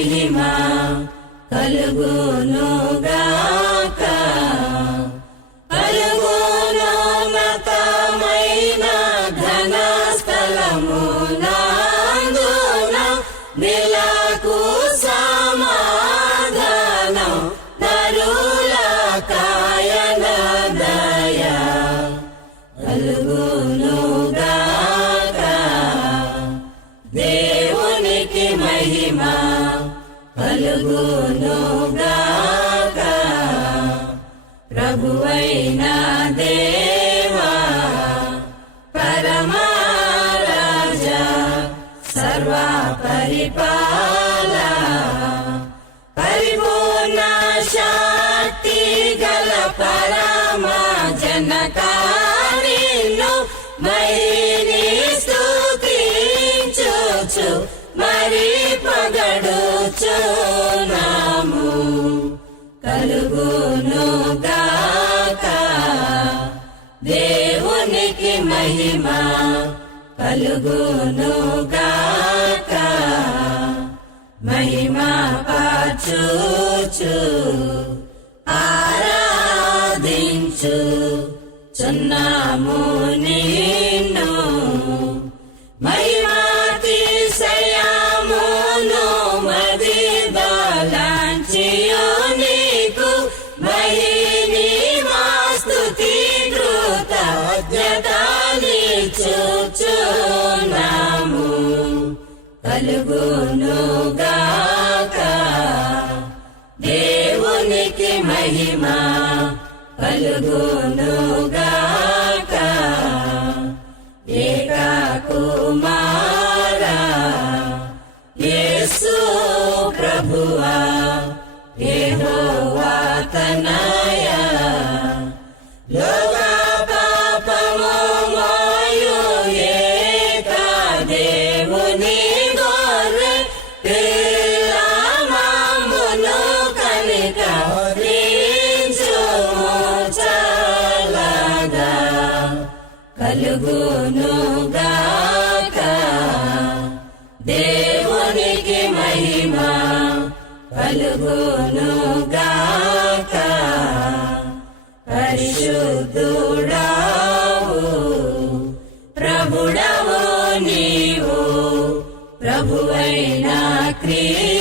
మహిమా కలుగునుగాక కలుగునోన్నతమైన ఘన స్థలమునందున నిలకు దేవునికి మహిమ కలుగునుగాక ప్రభువైన దేవా పరమారాజా సర్వ పరిపాల పరిపూర్ణ శక్తి గల పరమ జనకా దేవునికి మహిమ కలుగును గాక. మహిమ పాచుచు ఆరాధించు. చున్నాము నిన్ను. మహిమ కృతజ్ఞతని చూచున్నాము. కలుగునుగాక దేవునికి మహిమ కలుగును గాక. కుమార యేసు ప్రభువా యెహోవా తనయ కలుగునుగా దేవునికి మహిమ కలుగునుగా పరిశుద్ధుడావు ప్రభుడవు నీవు ప్రభువైన క్రియ